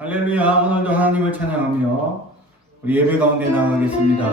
할렐루야. 오늘도 하나님을 찬양하며 우리 예배 가운데 나가겠습니다.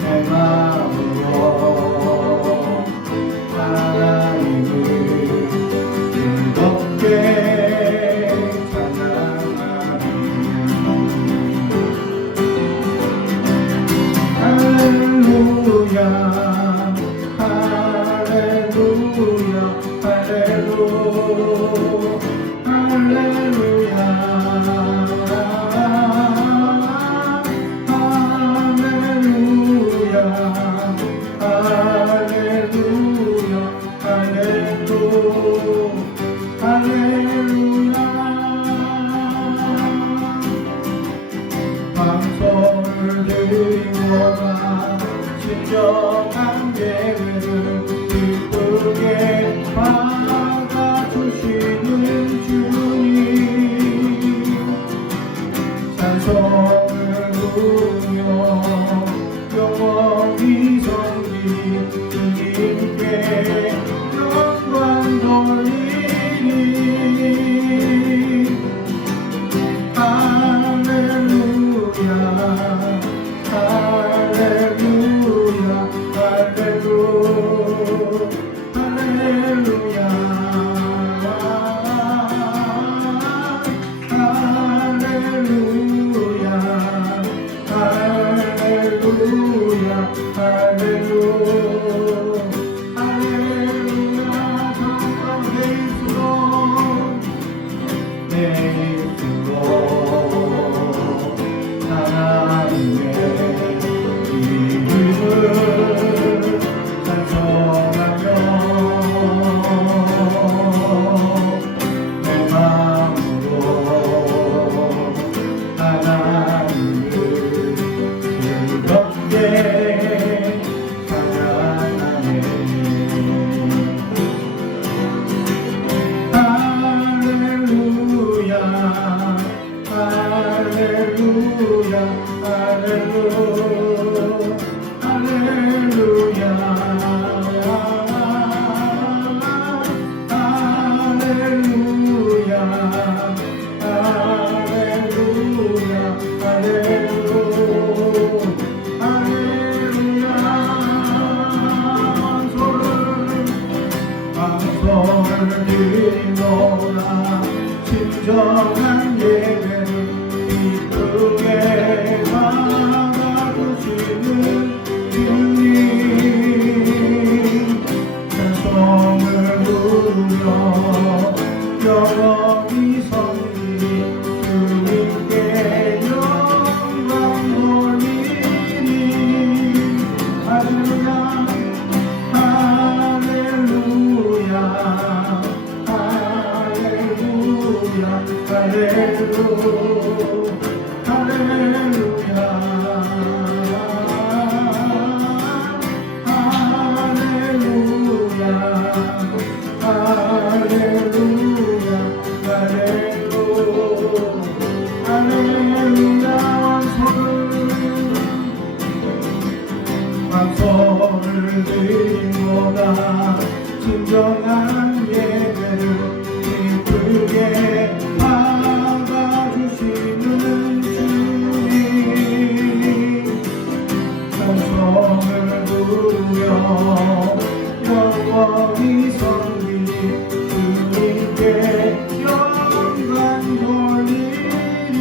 내 마음으로 할렐루야 할렐루야 할렐루야 할렐루야 방송을 드리노라 진정한 예배를 기쁘게 받아주시는 주님 찬송을 부르며 영원히 섬기니 주님께 영광 돌리니 할렐루야 할렐루야 할렐루야 할렐루야 방송을 드리노라 진정한 예배를 기쁘게 받아주시는 주님 찬송을 부르며 영원히 섬기니 주님께 영광 돌리니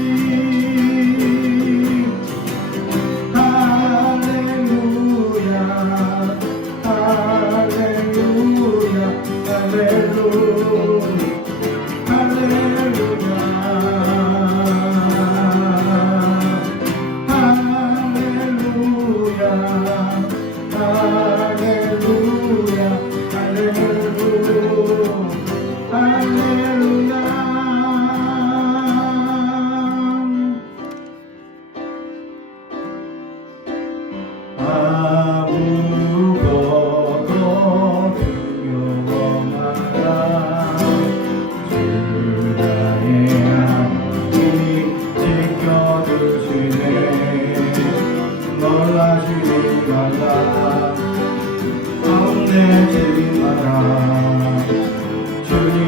할렐루야 할렐루야 할렐루야 아무것도 두려워 마라 주나의 하나님 지켜주시네 놀라시지 말라 겁내지 마라 주님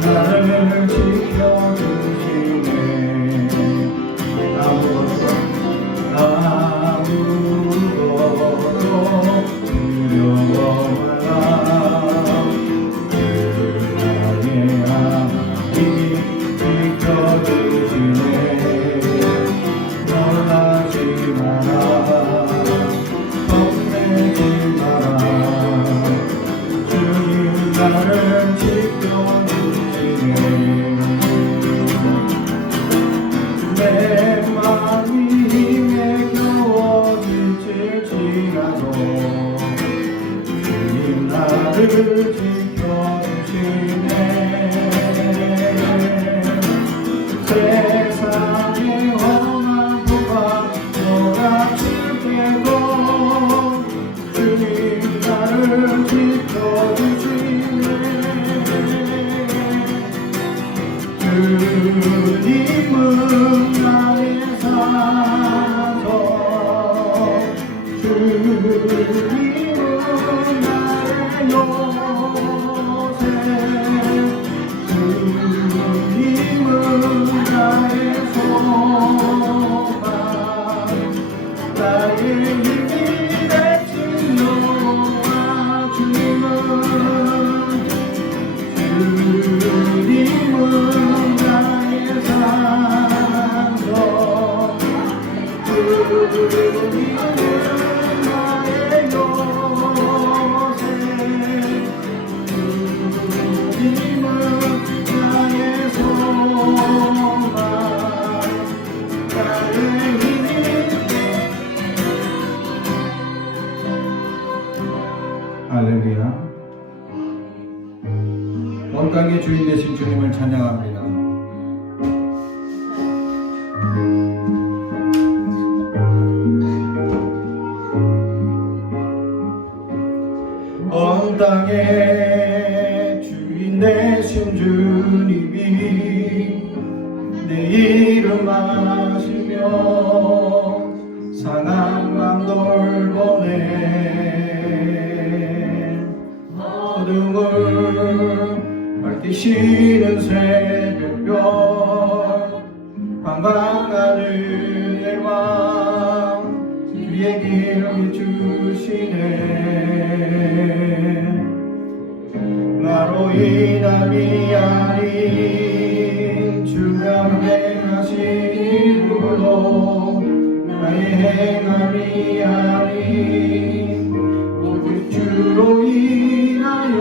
나를 지켜주시네 아무것도 두려워 마라 주나의 하나님이 지켜주시네 놀라지 마라 겁내지 마라 주님 나를 지켜주시네 내 마음이 힘에 겨워질지라도 주님 나를 지켜주시네 세상의 험한 도가 몰아칠 때도 주님 나를 지켜주시네 주님은 나의 산소 주님은 나의 요새 주님은 나의 소망 나의 힘이 되신 여호와 주님은 나의 산소 주님은 나의 요새 주님은 나의 소망 나의 힘이 할렐루야 온 땅의 주인 되신 주님을 찬양합니다. 온 땅의 주인 되신 주님이 내 이름 아시며 상한 비치는 새벽별 방방하늘의 왕 주의 길 비추시네. 나로 인함이 아닌 주가 행하신 일로 나의 행함이 아닌 오직 주로 인하여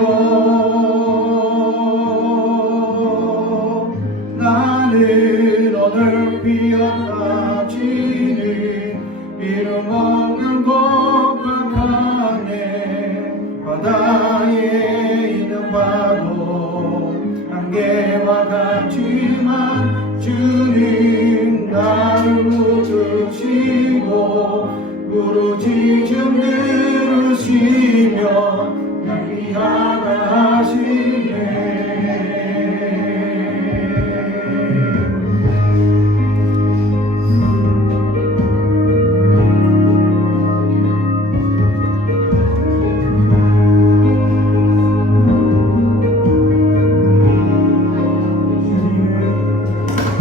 나는 오늘 비었다 지는 이름 없는 곳과 강에 바다에 있는 바도 안개와 같지만 주는 나를 붙드시고 부르짖음 들으시며 날 위하시네.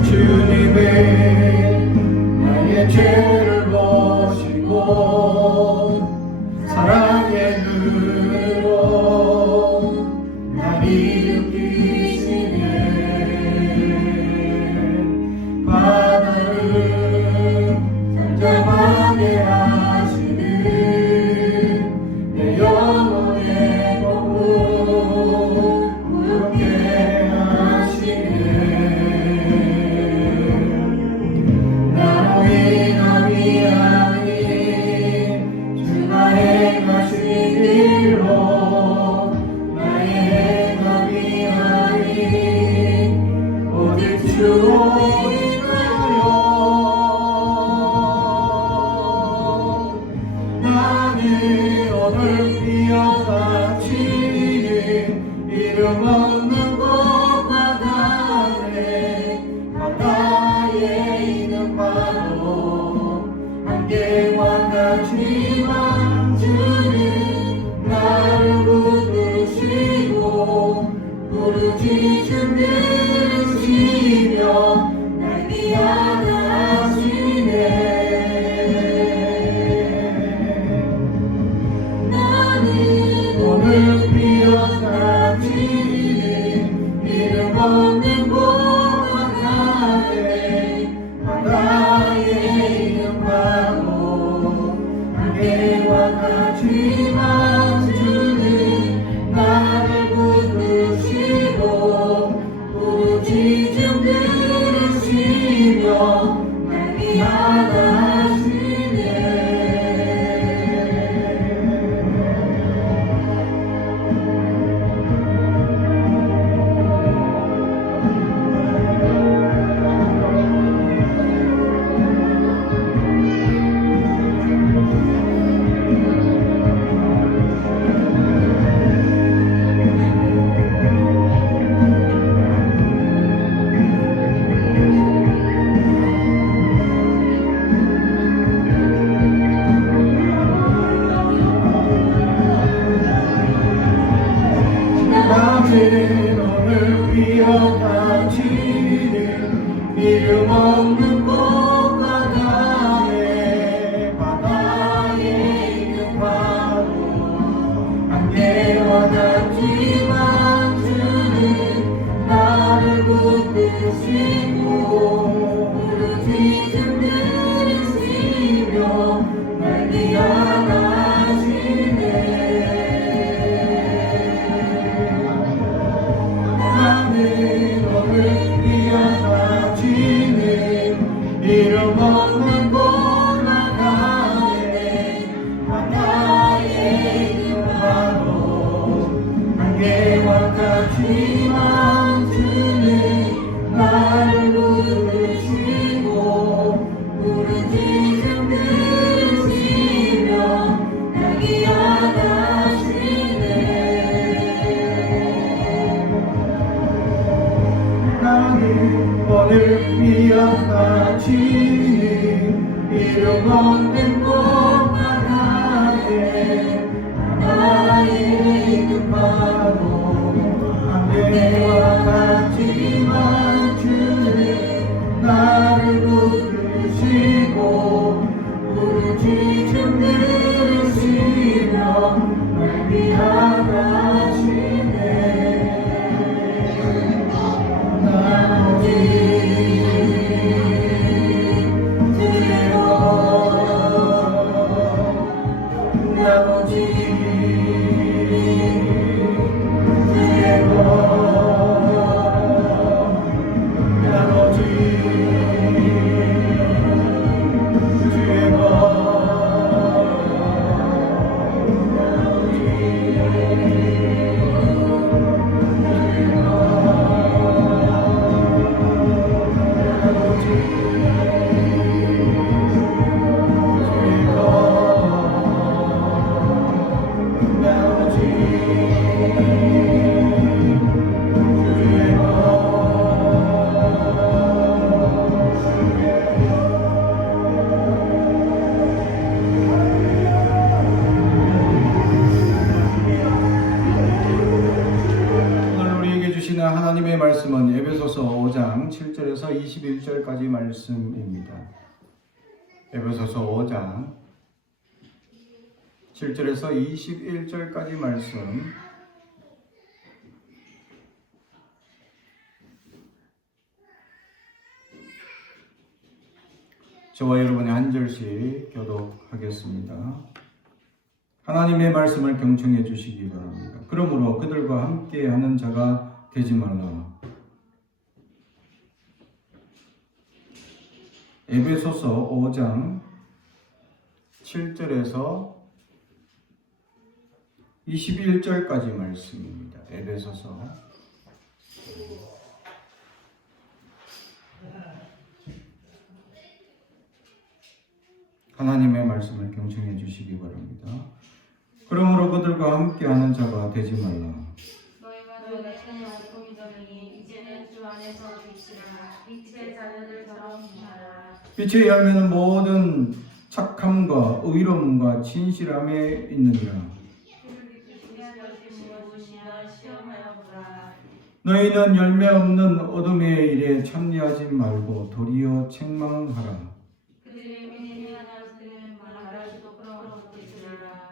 주님의 나의 죄를 보시고 사랑의 눈으로 날 일으키시네. 바다를 잠잠하게 하시는 내 영혼의 복을 부욕해 하시네. 나는 오늘 비었다 치는 이름 없는 곳과 강에 바다에 있는 바도 안개와 같지만 주는 나를 붙드시고 부르짖음 들으시며 날 위하시네. 오늘 비었다 지는 이름 없는 곳과 강에 바다에 있는 바도 안개와 같지만 주는 나를 붙드시고 부르짖음 들으시며 날 위하시네. 나는 오늘 비었다 지는 이름 없는 곳과 강에 바다에 있는 바도 안개와 같지만 주는 나를 붙드시고 부르짖음 들으시며 날 위하시네. 오늘 비었다 지는 이름 없는 곳과 강에 바다에 있는 바도 안개와 같지만 주는 나를 붙드시고 부르짖음 들으시며 날 위하시네. 오늘 비었다 지는 이름 없는 곳과 강에 바다에 있는 바도 안개와 하나님의 말씀은 에베소서 5장 7절에서 21절까지 말씀입니다. 에베소서 5장 7절에서 21절까지 말씀. 저와 여러분이 한 절씩 교독하겠습니다. 하나님의 말씀을 경청해 주시기 바랍니다. 그러므로 그들과 함께 하는 자가 되지 말라. 에베소서 5장 7절에서 21절까지 말씀입니다. 에베소서 하나님의 말씀을 경청해 주시기 바랍니다. 그러므로 그들과 함께하는 자가 되지 말라. 너희가 너희의 처녀 공의점이니 이제는 주 안에서 빛이라 빛의 자녀들처럼 행하라. 빛의 열매는 모든 착함과 의로움과 진실함에 있느니라. 너희는 열매 없는 어둠의 일에 참여하지 말고 도리어 책망하라.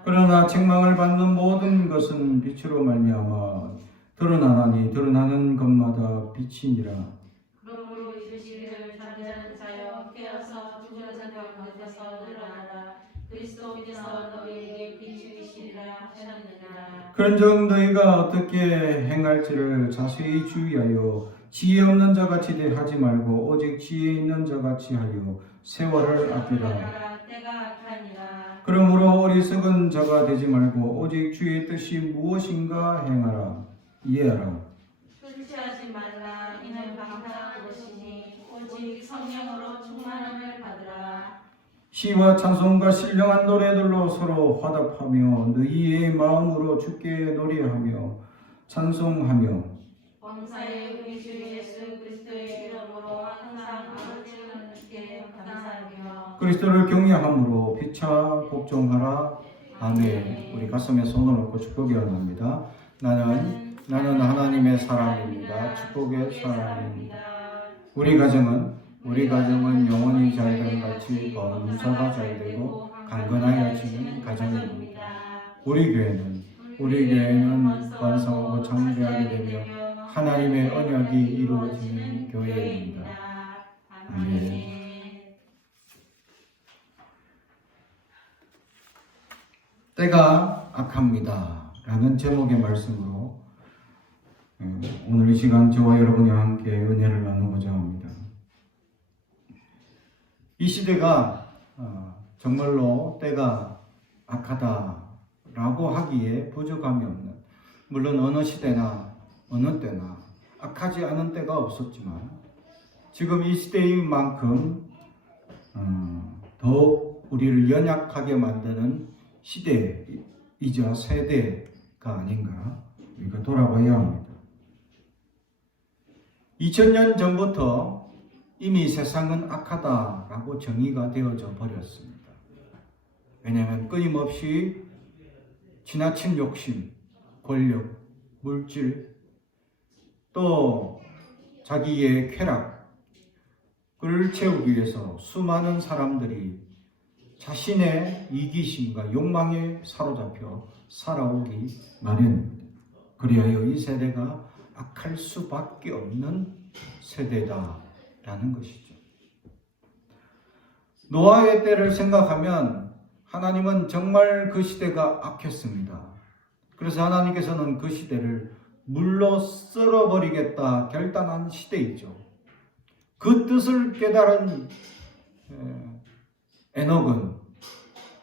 그러나 책망을 받는 모든 것은 빛으로 말미암아 드러나나니 드러나는 것마다 빛이니라. 그러므로 이르시기를 자여 깨어서 죽은 자 가운데서 일어나라. 그리스도께서 너희에게 빛이시리라 하셨느니라. 그런즉 너희가 어떻게 행할지를 자세히 주의하여 지혜 없는 자같이 대하지 말고 오직 지혜 있는 자같이 하여 세월을 아끼라. 때가 악하니라. 그러므로 어리석은 자가 되지 말고 오직 주의 뜻이 무엇인가 행하라. 이해하라. 술 취하지 말라. 이는 방탕한 것이니 오직 성령으로 충만함을 받으라. 시와 찬송과 신령한 노래들로 서로 화답하며 너희의 마음으로 주께 노래하며 찬송하며 범사의 우리 주 예수 그리스도의 이름으로 항상 아버지께 감사하며 그리스도를 경외함으로 피차 복종하라. 아멘. 우리 가슴에 손을 얹고 축복이 원합니다. 나는 하나님의 사람입니다. 축복의 사람입니다. 우리 가정은 영원히 잘됨 같이 범사가 잘되고 강건하여지는 가정입니다. 우리 교회는 번성하고 창대하게 되며 하나님의 언약이 이루어지는 교회입니다. 아멘. 때가 악합니다 라는 제목의 말씀으로 오늘 이 시간 저와 여러분이 함께 은혜를 나누고자 합니다. 이 시대가 정말로 때가 악하다라고 하기에 부족함이 없는, 물론 어느 시대나 어느 때나 악하지 않은 때가 없었지만 지금 이 시대인 만큼 더욱 우리를 연약하게 만드는 시대이자 세대가 아닌가 우리가 돌아봐야 합니다. 2000년 전부터 이미 세상은 악하다라고 정의가 되어져 버렸습니다. 왜냐하면 끊임없이 지나친 욕심, 권력, 물질, 또 자기의 쾌락을 채우기 위해서 수많은 사람들이 자신의 이기심과 욕망에 사로잡혀 살아오기 마련입니다. 그리하여 이 세대가 악할 수밖에 없는 세대다라는 것이죠. 노아의 때를 생각하면 하나님은 정말 그 시대가 악했습니다. 그래서 하나님께서는 그 시대를 물로 썰어버리겠다 결단한 시대이죠. 그 뜻을 깨달은 에녹은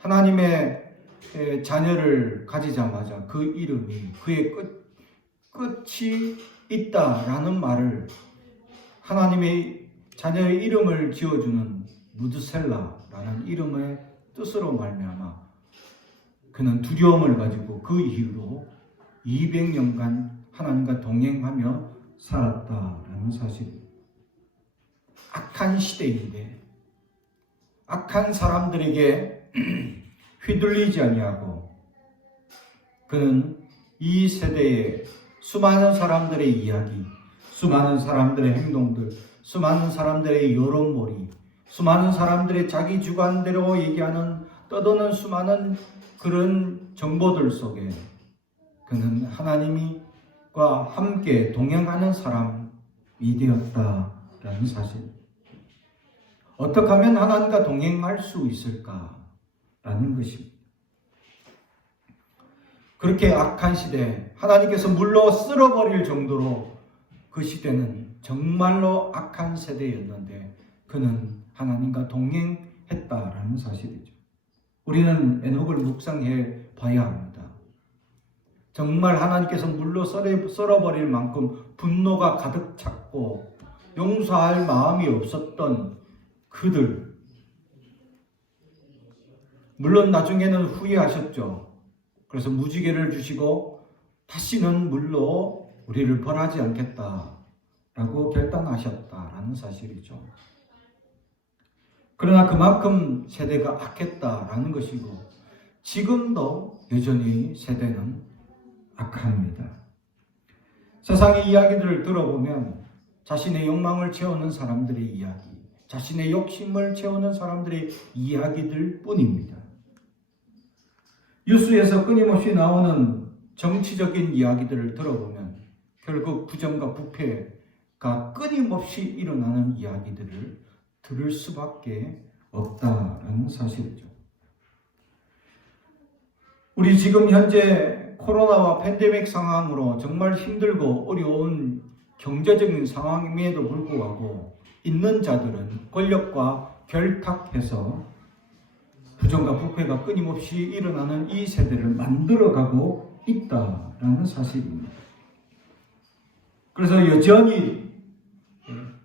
하나님의 자녀를 가지자마자 그 이름이 그의 끝이 있다라는 말을, 하나님의 자녀의 이름을 지어주는 무드셀라라는 이름의 뜻으로 말미암아 그는 두려움을 가지고 그 이후로 200년간 하나님과 동행하며 살았다라는 사실입니다. 악한 시대인데 악한 사람들에게 휘둘리지 아니하고 그는 이 세대의 수많은 사람들의 이야기, 수많은 사람들의 행동들, 수많은 사람들의 여론몰이, 수많은 사람들의 자기 주관대로 얘기하는 떠도는 수많은 그런 정보들 속에 그는 하나님과 함께 동행하는 사람이 되었다라는 사실. 어떻게 하면 하나님과 동행할 수 있을까라는 것입니다. 그렇게 악한 시대, 하나님께서 물로 쓸어버릴 정도로 그 시대는 정말로 악한 세대였는데 그는 하나님과 동행했다라는 사실이죠. 우리는 에녹을 묵상해 봐야 합니다. 정말 하나님께서 물로 썰어버릴 만큼 분노가 가득 찼고 용서할 마음이 없었던 그들. 물론 나중에는 후회하셨죠. 그래서 무지개를 주시고 다시는 물로 우리를 벌하지 않겠다라고 결단하셨다라는 사실이죠. 그러나 그만큼 세대가 악했다라는 것이고 지금도 여전히 세대는 악합니다. 세상의 이야기들을 들어보면 자신의 욕망을 채우는 사람들의 이야기, 자신의 욕심을 채우는 사람들의 이야기들 뿐입니다. 뉴스에서 끊임없이 나오는 정치적인 이야기들을 들어보면 결국 부정과 부패가 끊임없이 일어나는 이야기들을 들을 수밖에 없다라는 사실이죠. 우리 지금 현재 코로나와 팬데믹 상황으로 정말 힘들고 어려운 경제적인 상황임에도 불구하고 있는 자들은 권력과 결탁해서 부정과 부패가 끊임없이 일어나는 이 세대를 만들어가고 있다라는 사실입니다. 그래서 여전히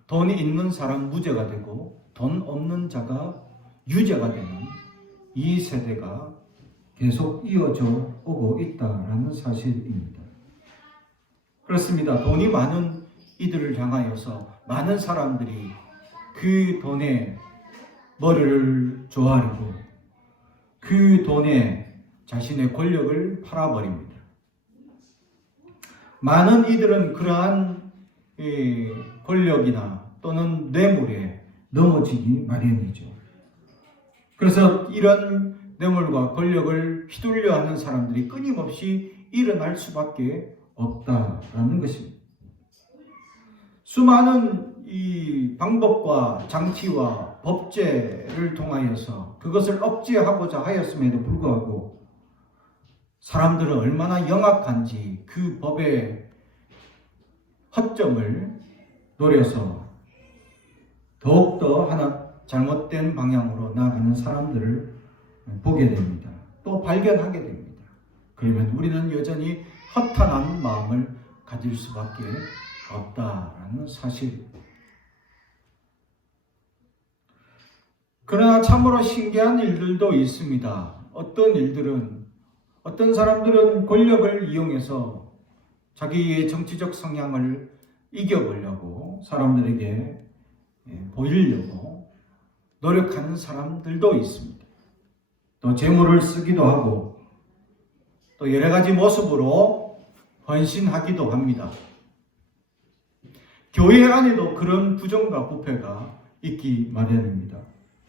돈이 있는 사람 무죄가 되고 돈 없는 자가 유죄가 되는 이 세대가 계속 이어져 오고 있다라는 사실입니다. 그렇습니다. 돈이 많은 이들을 향하여서 많은 사람들이 그 돈에 머리를 조아리고 그 돈에 자신의 권력을 팔아버립니다. 많은 이들은 그러한 권력이나 또는 뇌물에 넘어지기 마련이죠. 그래서 이런 뇌물과 권력을 휘둘려 하는 사람들이 끊임없이 일어날 수밖에 없다라는 것입니다. 수많은 이 방법과 장치와 법제를 통하여서 그것을 억제하고자 하였음에도 불구하고 사람들은 얼마나 영악한지 그 법의 허점을 노려서 더욱더 하나 잘못된 방향으로 나아가는 사람들을 보게 됩니다. 또 발견하게 됩니다. 그러면 우리는 여전히 허탄한 마음을 가질 수밖에 없다라는 사실입니다. 그러나 참으로 신기한 일들도 있습니다. 어떤 사람들은 권력을 이용해서 자기의 정치적 성향을 이겨보려고 사람들에게 보이려고 노력하는 사람들도 있습니다. 또 재물을 쓰기도 하고 또 여러 가지 모습으로 헌신하기도 합니다. 교회 안에도 그런 부정과 부패가 있기 마련입니다.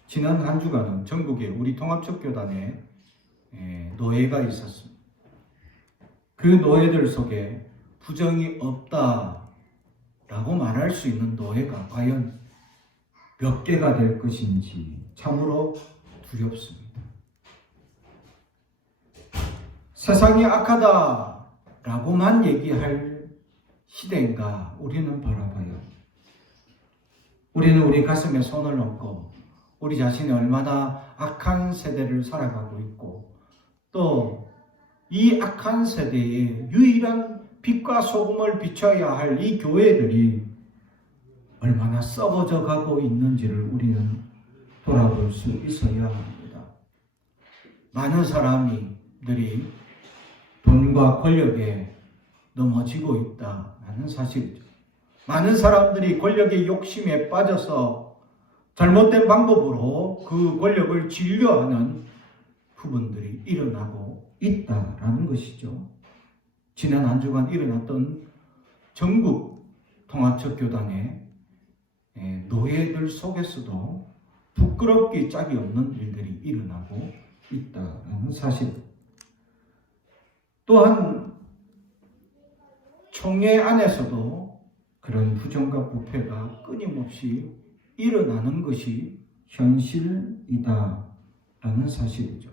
지난 한 주간은 전국에 우리 통합척교단에 노예가 있었습니다. 그 노예들 속에 부정이 없다라고 말할 수 있는 노예가 과연 몇 개가 될 것인지 참으로 두렵습니다. 세상이 악하다라고만 얘기할 시대인가 우리는 바라봐요. 우리는 우리 가슴에 손을 얹고 우리 자신이 얼마나 악한 세대를 살아가고 있고 또 이 악한 세대에 유일한 빛과 소금을 비춰야 할 이 교회들이 얼마나 썩어져 가고 있는지를 우리는 돌아볼 수 있어야 합니다. 많은 사람들이 돈과 권력에 넘어지고 있다는 사실이죠. 많은 사람들이 권력의 욕심에 빠져서 잘못된 방법으로 그 권력을 진료하는 부분들이 일어나고 있다라는 것이죠. 지난 한 주간 일어났던 전국 통화적 교단의 노예들 속에서도 부끄럽기 짝이 없는 일들이 일어나고 있다는 사실. 또한 총회 안에서도 그런 부정과 부패가 끊임없이 일어나는 것이 현실이다라는 사실이죠.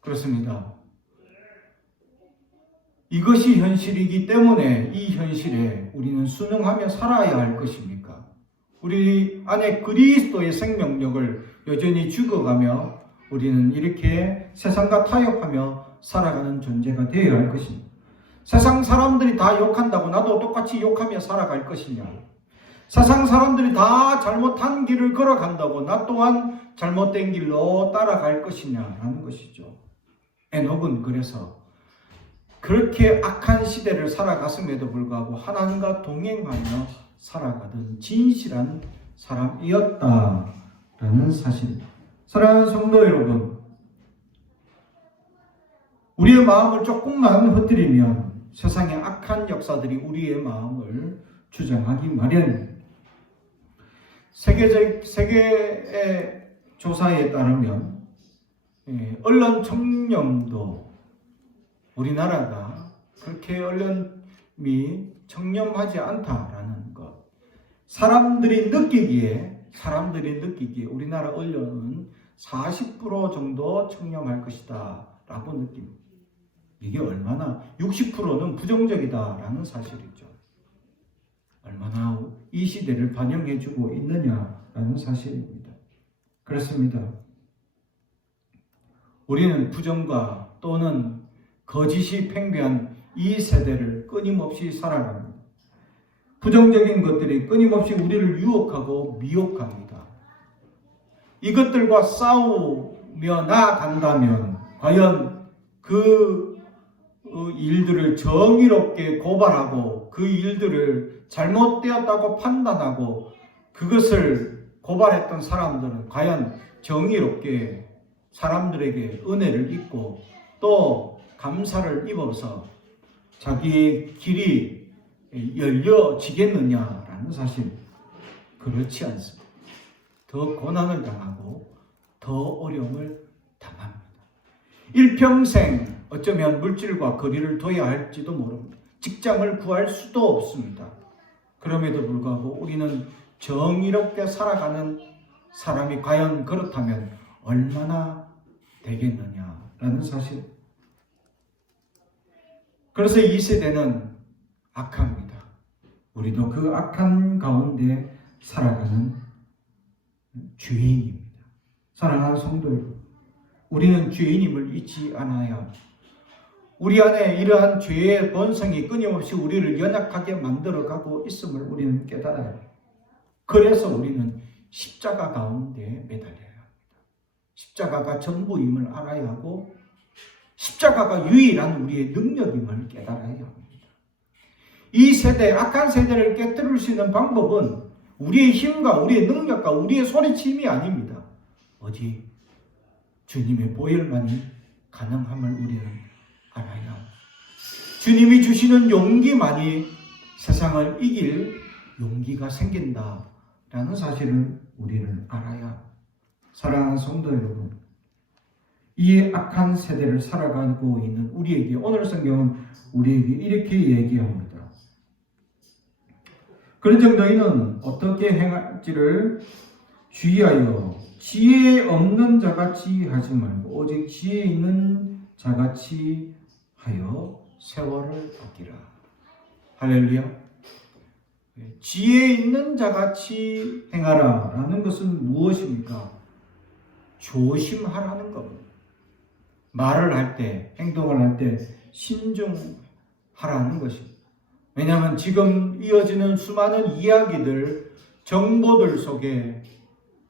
그렇습니다. 이것이 현실이기 때문에 이 현실에 우리는 순응하며 살아야 할 것입니까? 우리 안에 그리스도의 생명력을 여전히 죽어가며 우리는 이렇게 세상과 타협하며 살아가는 존재가 되어야 할 것입니다. 세상 사람들이 다 욕한다고 나도 똑같이 욕하며 살아갈 것이냐? 세상 사람들이 다 잘못한 길을 걸어간다고 나 또한 잘못된 길로 따라갈 것이냐라는 것이죠. 에녹은 그래서 그렇게 악한 시대를 살아갔음에도 불구하고 하나님과 동행하며 살아가던 진실한 사람이었다라는 사실입니다. 사랑하는 성도 여러분, 우리의 마음을 조금만 흩뜨리면 세상의 악한 역사들이 우리의 마음을 주장하기 마련입니다. 세계의 조사에 따르면 언론 청렴도 우리나라가 그렇게 언론이 청렴하지 않다라는 것. 사람들이 느끼기에 우리나라 언론은 40% 정도 청렴할 것이다 라고 느낍니다. 이게 얼마나 60%는 부정적이다라는 사실이죠. 얼마나 이 시대를 반영해주고 있느냐라는 사실입니다. 그렇습니다. 우리는 부정과 또는 거짓이 팽배한 이 세대를 끊임없이 살아갑니다. 부정적인 것들이 끊임없이 우리를 유혹하고 미혹합니다. 이것들과 싸우며 나아간다면 과연 그 일들을 정의롭게 고발하고 그 일들을 잘못되었다고 판단하고 그것을 고발했던 사람들은 과연 정의롭게 사람들에게 은혜를 입고 또 감사를 입어서 자기의 길이 열려지겠느냐라는 사실, 그렇지 않습니다. 더 고난을 당하고 더 어려움을 당합니다. 일평생 어쩌면 물질과 거리를 둬야 할지도 모릅니다. 직장을 구할 수도 없습니다. 그럼에도 불구하고 우리는 정의롭게 살아가는 사람이 과연 그렇다면 얼마나 되겠느냐라는 사실. 그래서 이 세대는 악합니다. 우리도 그 악한 가운데 살아가는 죄인입니다. 사랑하는 성도 여러분, 우리는 죄인임을 잊지 않아야 합니다. 우리 안에 이러한 죄의 본성이 끊임없이 우리를 연약하게 만들어가고 있음을 우리는 깨달아야 합니다. 그래서 우리는 십자가 가운데 매달려야 합니다. 십자가가 전부임을 알아야 하고 십자가가 유일한 우리의 능력임을 깨달아야 합니다. 이 세대, 악한 세대를 깨뜨릴 수 있는 방법은 우리의 힘과 우리의 능력과 우리의 소리침이 아닙니다. 오직 주님의 보혈만이 가능함을 우리는 알아야 합니다. 주님이 주시는 용기만이 세상을 이길 용기가 생긴다라는 사실을 우리는 알아야 합니다. 사랑하는 성도 여러분, 이 악한 세대를 살아가고 있는 우리에게 오늘 성경은 우리에게 이렇게 얘기합니다. 그런즉 너희는 어떻게 행할지를 주의하여 지혜 없는 자같이 하지 말고 오직 지혜 있는 자같이 하여 세월을 아끼라. 할렐루야. 지혜 있는 자같이 행하라 라는 것은 무엇입니까? 조심하라는 겁니다. 말을 할 때, 행동을 할 때 신중하라는 것입니다. 왜냐하면 지금 이어지는 수많은 이야기들, 정보들 속에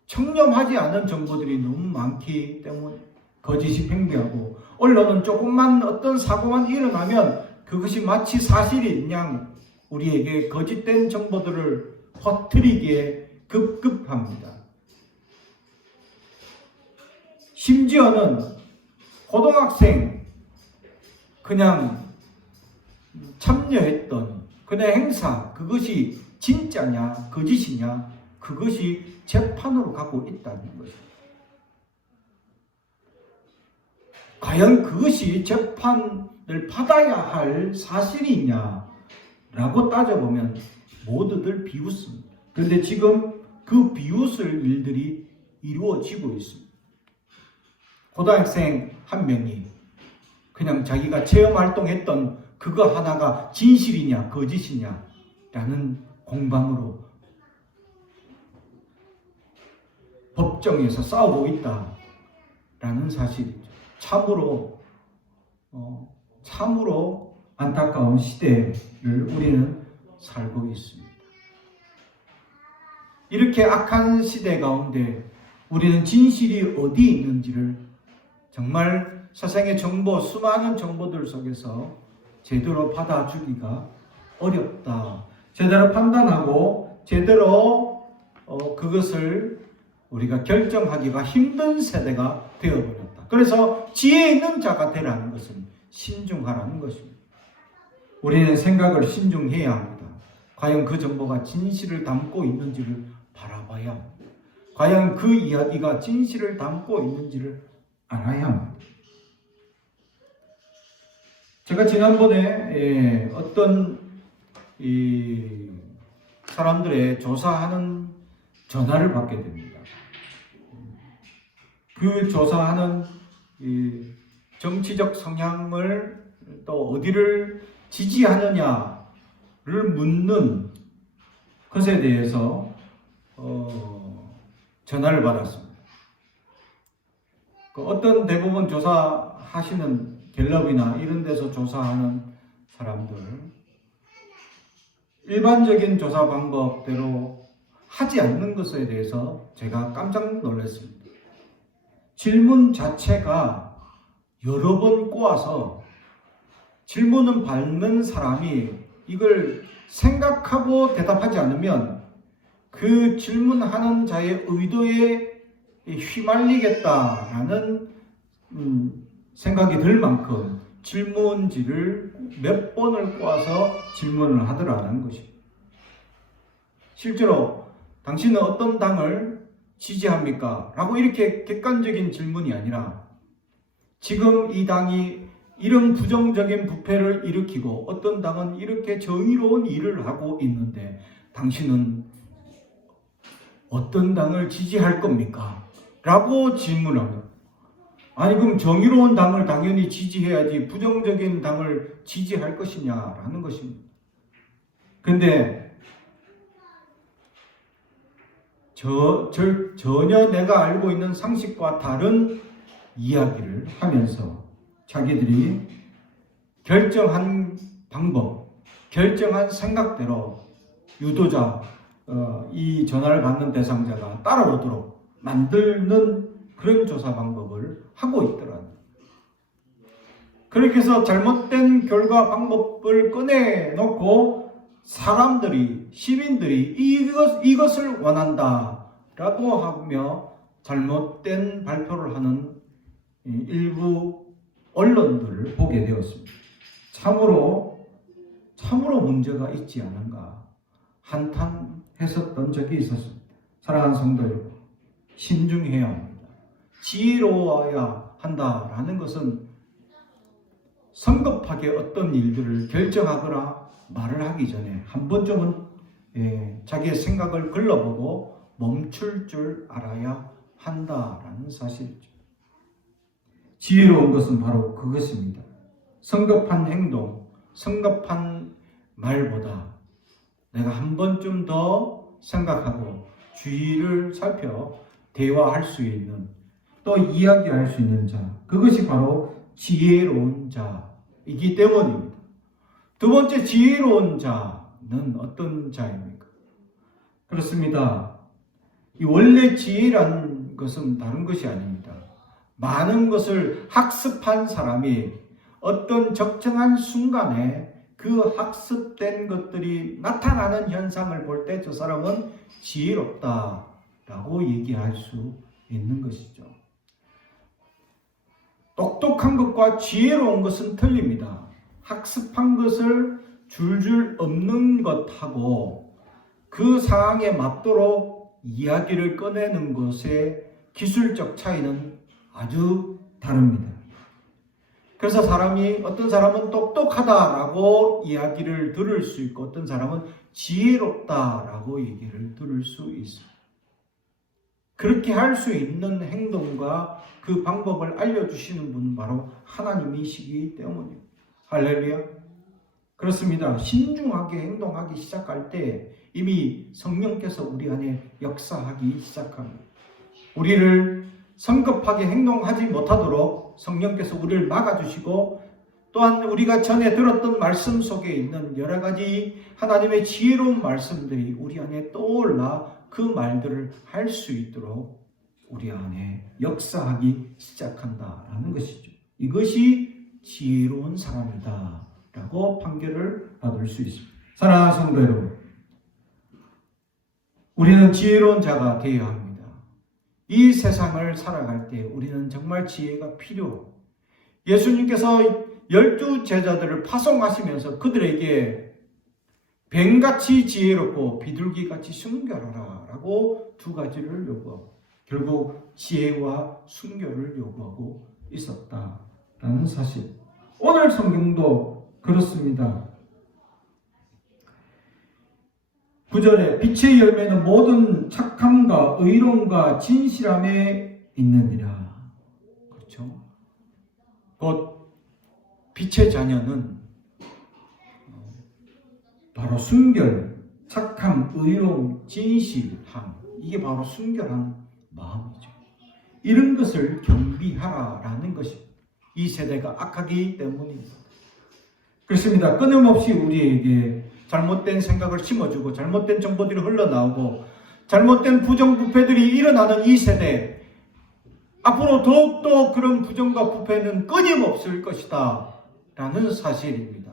청렴하지 않은 정보들이 너무 많기 때문에 거짓이 팽배하고 언론은 조금만 어떤 사고만 일어나면 그것이 마치 사실인 양 우리에게 거짓된 정보들을 퍼뜨리기에 급급합니다. 심지어는 고등학생 그냥 참여했던 그의 행사, 그것이 진짜냐 거짓이냐, 그것이 재판으로 가고 있다는 거죠. 과연 그것이 재판을 받아야 할 사실이냐 라고 따져보면 모두들 비웃습니다. 그런데 지금 그 비웃을 일들이 이루어지고 있습니다. 고등학생 한 명이 그냥 자기가 체험활동했던 그거 하나가 진실이냐 거짓이냐 라는 공방으로 법정에서 싸우고 있다라는 사실이죠. 참으로 안타까운 시대를 우리는 살고 있습니다. 이렇게 악한 시대 가운데 우리는 진실이 어디 있는지를 정말 세상의 정보, 수많은 정보들 속에서 제대로 받아주기가 어렵다. 제대로 판단하고 제대로 그것을 우리가 결정하기가 힘든 세대가 되어버렸다. 그래서 지혜 있는 자가 되라는 것은 신중하라는 것입니다. 우리는 생각을 신중해야 합니다. 과연 그 정보가 진실을 담고 있는지를 바라봐야 합니다. 과연 그 이야기가 진실을 담고 있는지를 알아야 합니다. 제가 지난번에 어떤 사람들의 조사하는 전화를 받게 됩니다. 그 조사하는 정치적 성향을 또 어디를 지지하느냐를 묻는 것에 대해서 전화를 받았습니다. 어떤 대부분 조사하시는 갤럽이나 이런 데서 조사하는 사람들, 일반적인 조사 방법대로 하지 않는 것에 대해서 제가 깜짝 놀랐습니다. 질문 자체가 여러 번 꼬아서 질문은 받는 사람이 이걸 생각하고 대답하지 않으면 그 질문하는 자의 의도에 휘말리겠다라는 생각이 들 만큼 질문지를 몇 번을 꼬아서 질문을 하더라는 것입니다. 실제로 당신은 어떤 당을 지지합니까? 라고 이렇게 객관적인 질문이 아니라 지금 이 당이 이런 부정적인 부패를 일으키고 어떤 당은 이렇게 정의로운 일을 하고 있는데 당신은 어떤 당을 지지할 겁니까? 라고 질문합니다. 아니 그럼 정의로운 당을 당연히 지지해야지 부정적인 당을 지지할 것이냐라는 것입니다. 그런데 전혀 내가 알고 있는 상식과 다른 이야기를 하면서 자기들이 결정한 방법, 결정한 생각대로 유도자, 이 전화를 받는 대상자가 따라오도록 만드는 그런 조사 방법을 하고 있더라고요. 그렇게 해서 잘못된 결과 방법을 꺼내놓고 사람들이, 시민들이 이것을 원한다 라고 하며 잘못된 발표를 하는 일부 언론들을 보게 되었습니다. 참으로 문제가 있지 않은가 한탄했었던 적이 있었습니다. 사랑하는 성도 여러분, 신중해야 합니다. 지혜로워야 한다라는 것은 성급하게 어떤 일들을 결정하거나 말을 하기 전에 한 번쯤은 자기의 생각을 걸러보고 멈출 줄 알아야 한다라는 사실이죠. 지혜로운 것은 바로 그것입니다. 성급한 행동, 성급한 말보다 내가 한 번쯤 더 생각하고 주의를 살펴 대화할 수 있는, 또 이야기할 수 있는 자, 그것이 바로 지혜로운 자이기 때문입니다. 두 번째, 지혜로운 자는 어떤 자입니까? 그렇습니다. 이 원래 지혜라는 것은 다른 것이 아닙니다. 많은 것을 학습한 사람이 어떤 적정한 순간에 그 학습된 것들이 나타나는 현상을 볼 때 저 사람은 지혜롭다라고 얘기할 수 있는 것이죠. 똑똑한 것과 지혜로운 것은 틀립니다. 학습한 것을 줄줄 없는 것하고 그 상황에 맞도록 이야기를 꺼내는 것의 기술적 차이는 아주 다릅니다. 그래서 어떤 사람은 똑똑하다라고 이야기를 들을 수 있고 어떤 사람은 지혜롭다라고 얘기를 들을 수 있습니다. 그렇게 할 수 있는 행동과 그 방법을 알려주시는 분은 바로 하나님이시기 때문입니다. 할렐루야. 그렇습니다. 신중하게 행동하기 시작할 때 이미 성령께서 우리 안에 역사하기 시작합니다. 우리를 성급하게 행동하지 못하도록 성령께서 우리를 막아주시고 또한 우리가 전에 들었던 말씀 속에 있는 여러 가지 하나님의 지혜로운 말씀들이 우리 안에 떠올라 그 말들을 할 수 있도록 우리 안에 역사하기 시작한다라는 것이죠. 이것이 지혜로운 사람이다 라고 판결을 받을 수 있습니다. 사랑하는 성도 여러분, 우리는 지혜로운 자가 되어야 합니다. 이 세상을 살아갈 때 우리는 정말 지혜가 필요합니다. 예수님께서 12 제자들을 파송하시면서 그들에게 뱀같이 지혜롭고 비둘기같이 순결하라 라고 두 가지를 요구하고 결국 지혜와 순결을 요구하고 있었다라는 사실. 오늘 성경도 그렇습니다. 9절에 빛의 열매는 모든 착함과 의로움과 진실함에 있느니라. 그렇죠? 곧 빛의 자녀는 바로 순결, 착함, 의로움, 진실함, 이게 바로 순결한 마음이죠. 이런 것을 경비하라라는 것이 이 세대가 악하기 때문입니다. 그렇습니다. 끊임없이 우리에게 잘못된 생각을 심어주고 잘못된 정보들이 흘러나오고 잘못된 부정부패들이 일어나는 이 세대, 앞으로 더욱더 그런 부정과 부패는 끊임없을 것이다 라는 사실입니다.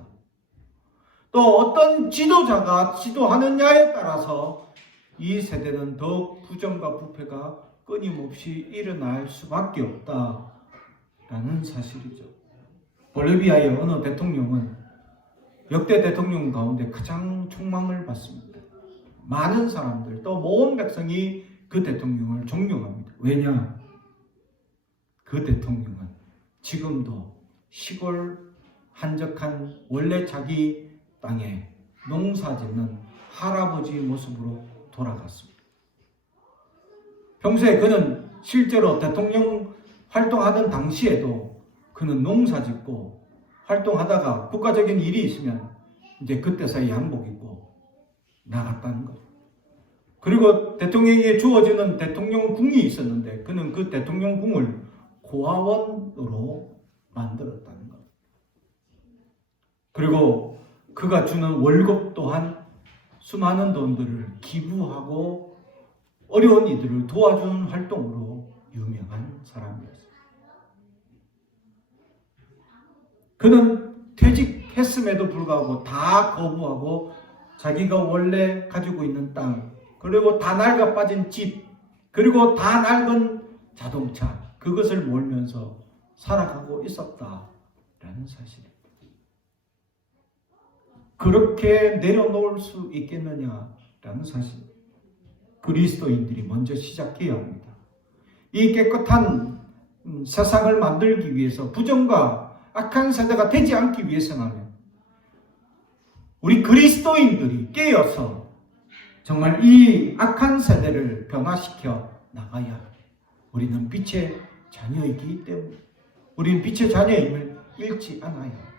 또 어떤 지도자가 지도하느냐에 따라서 이 세대는 더욱 부정과 부패가 끊임없이 일어날 수밖에 없다라는 사실이죠. 볼리비아의 어느 대통령은 역대 대통령 가운데 가장 총망을 받습니다. 많은 사람들, 또 모든 백성이 그 대통령을 존경합니다. 왜냐? 그 대통령은 지금도 시골 한적한 원래 자기 땅에 농사 짓는 할아버지 모습으로 돌아갔습니다. 평소에 그는 실제로 대통령 활동하던 당시에도 그는 농사 짓고 활동하다가 국가적인 일이 있으면 이제 그때서야 양복 입고 나갔다는 거죠. 그리고 대통령에게 주어지는 대통령궁이 있었는데 그는 그 대통령궁을 고아원으로 만들었다는 거죠. 그리고 그가 주는 월급 또한 수많은 돈들을 기부하고 어려운 이들을 도와주는 활동으로 유명한 사람이었습니다. 그는 퇴직했음에도 불구하고 다 거부하고 자기가 원래 가지고 있는 땅, 그리고 다 낡아 빠진 집, 그리고 다 낡은 자동차, 그것을 몰면서 살아가고 있었다라는 사실입니다. 그렇게 내려놓을 수 있겠느냐라는 사실. 그리스도인들이 먼저 시작해야 합니다. 이 깨끗한 세상을 만들기 위해서, 부정과 악한 세대가 되지 않기 위해서는 우리 그리스도인들이 깨어서 정말 이 악한 세대를 변화시켜 나가야 합니다. 우리는 빛의 자녀이기 때문에 우리는 빛의 자녀임을 잃지 않아야 합니다.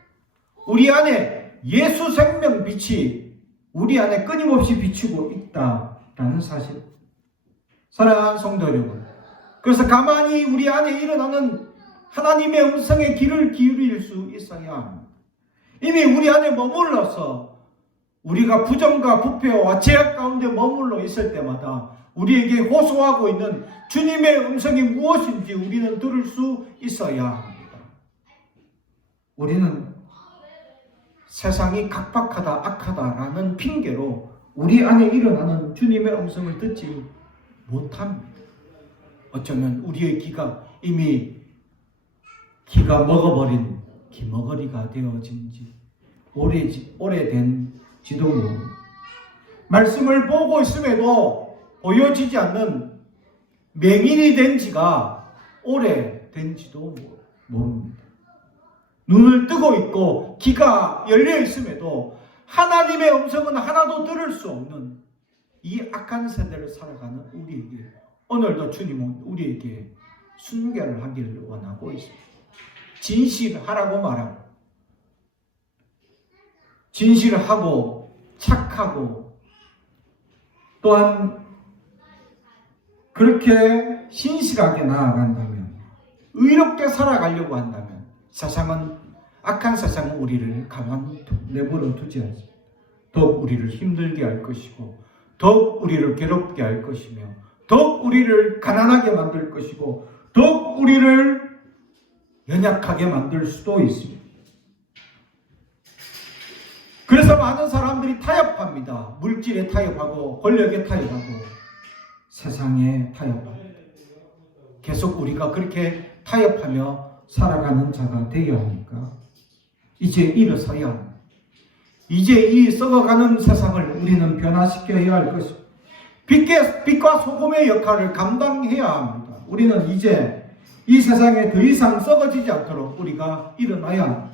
우리 안에 예수 생명 빛이 우리 안에 끊임없이 비추고 있다라는 사실. 사랑하는 성도 여러분, 그래서 가만히 우리 안에 일어나는 하나님의 음성에 귀를 기울일 수 있어야 합니다. 이미 우리 안에 머물러서 우리가 부정과 부패와 죄악 가운데 머물러 있을 때마다 우리에게 호소하고 있는 주님의 음성이 무엇인지 우리는 들을 수 있어야 합니다. 우리는 세상이 각박하다, 악하다라는 핑계로 우리 안에 일어나는 주님의 음성을 듣지 못합니다. 어쩌면 우리의 귀가 이미 기가 먹어버린 기머거리가 되어진지 오래된지도 모릅니다. 말씀을 보고 있음에도 보여지지 않는 맹인이 된 지가 오래된지도 모릅니다. 눈을 뜨고 있고 귀가 열려 있음에도 하나님의 음성은 하나도 들을 수 없는 이 악한 세대를 살아가는 우리에게 오늘도 주님은 우리에게 순결을 하기를 원하고 있습니다. 진실하라고 말하고 진실하고 착하고 또한 그렇게 신실하게 나아간다면 의롭게 살아가려고 한다면 악한 세상은 우리를 가만 내버려 두지 않습니다. 더욱 우리를 힘들게 할 것이고 더욱 우리를 괴롭게 할 것이며 더욱 우리를 가난하게 만들 것이고 더욱 우리를 연약하게 만들 수도 있습니다. 그래서 많은 사람들이 타협합니다. 물질에 타협하고 권력에 타협하고 세상에 타협합니다. 계속 우리가 그렇게 타협하며 살아가는 자가 되어야 합니까? 이제 일어서야 합니다. 이제 이 썩어가는 세상을 우리는 변화시켜야 할 것입니다. 빛과 소금의 역할을 감당해야 합니다. 우리는 이제 이 세상에 더 이상 썩어지지 않도록 우리가 일어나야 합니다.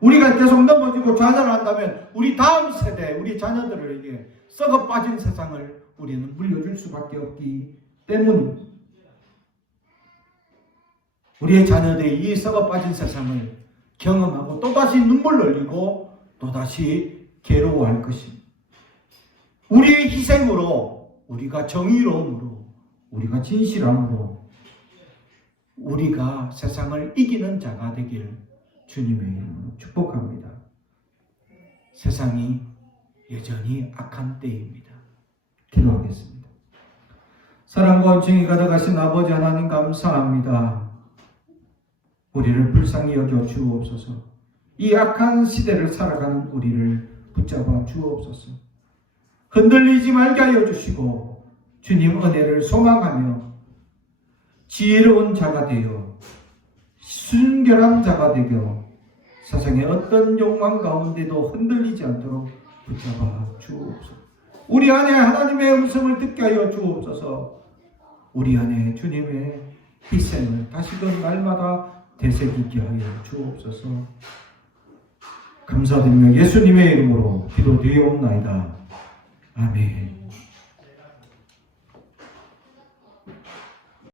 우리가 계속 넘어지고 좌절한다면 우리 다음 세대, 우리 자녀들에게 썩어 빠진 세상을 우리는 물려줄 수밖에 없기 때문입니다. 우리의 자녀들이 이 썩어 빠진 세상을 경험하고 또다시 눈물 흘리고 또다시 괴로워할 것입니다. 우리의 희생으로, 우리가 정의로움으로, 우리가 진실함으로 우리가 세상을 이기는 자가 되길 주님의 이름으로 축복합니다. 세상이 여전히 악한 때입니다. 기도하겠습니다. 사랑과 온증이 가득하신 아버지 하나님 감사합니다. 우리를 불쌍히 여겨 주옵소서. 이 악한 시대를 살아가는 우리를 붙잡아 주옵소서. 흔들리지 말게 하여 주시고 주님 은혜를 소망하며 지혜로운 자가 되어 순결한 자가 되어 세상의 어떤 욕망 가운데도 흔들리지 않도록 붙잡아 주옵소서. 우리 안에 하나님의 음성을 듣게 하여 주옵소서. 우리 안에 주님의 희생을 다시금 날마다 되새기게 하여 주옵소서. 감사드리며 예수님의 이름으로 기도드리옵나이다. 아멘.